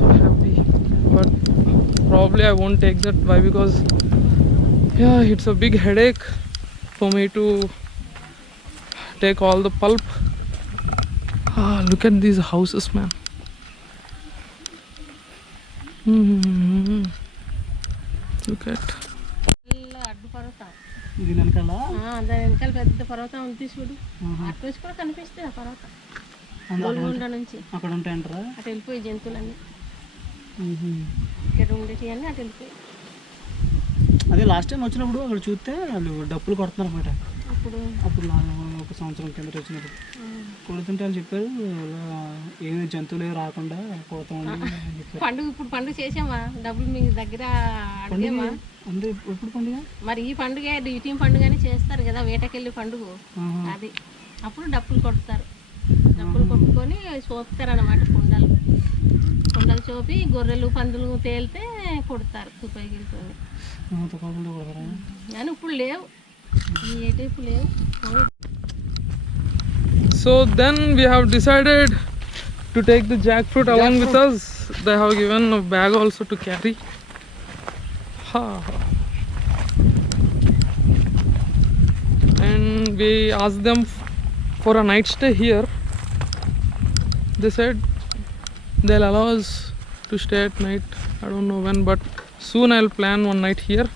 so happy. But probably I won't take that. Why? Because yeah, it's a big headache for me to take all the pulp. Look at these houses, man. Look at. దీని వెనకాల దాని వెనకాల పెద్ద పర్వతం ఉంది చూడు. అటు నుంచి కూడా కనిపిస్తుంది ఆ పర్వతం. నుంచి అక్కడ ఉంటాయంటారా? అటు వెళ్ళిపోయి జంతువులన్నీ ఇక్కడ ఉండేటి అన్నీ అటు వెళ్ళిపోయి. అదే లాస్ట్ టైం వచ్చినప్పుడు అక్కడ చూస్తే వాళ్ళు డప్పులు కొడుతున్నారు అన్నమాట. అప్పుడు ఒక సంవత్సరం కింద వచ్చినప్పుడు కొడుతుంటే వాళ్ళు చెప్పారు ఏమి జంతువులు రాకుండా కొడతామని చెప్పారు. పండుగ ఇప్పుడు పండుగ చేసామా? డబ్బులు మీ దగ్గర అడిగామా? అంటే ఎప్పుడు పండుగ? మరి ఈ పండుగ ఈటీం పండుగని చేస్తారు కదా, వేటకెళ్ళి పండుగ. అది అప్పుడు డప్పులు కొడతారు. డప్పులు కొట్టుకొని చూపుతారు అన్నమాట. కుండలు చూపి గొర్రెలు పందులు తేలితే కొడతారు తుపాయిలతోని. కానీ ఇప్పుడు లేవు, ఏ టైపు లేవు. So then we have decided to take the jackfruit along with us. They have given a bag also to carry. And we asked them for a night stay here. They said they'll allow us to stay at night. I don't know when, but soon I'll plan one night here.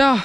Yeah.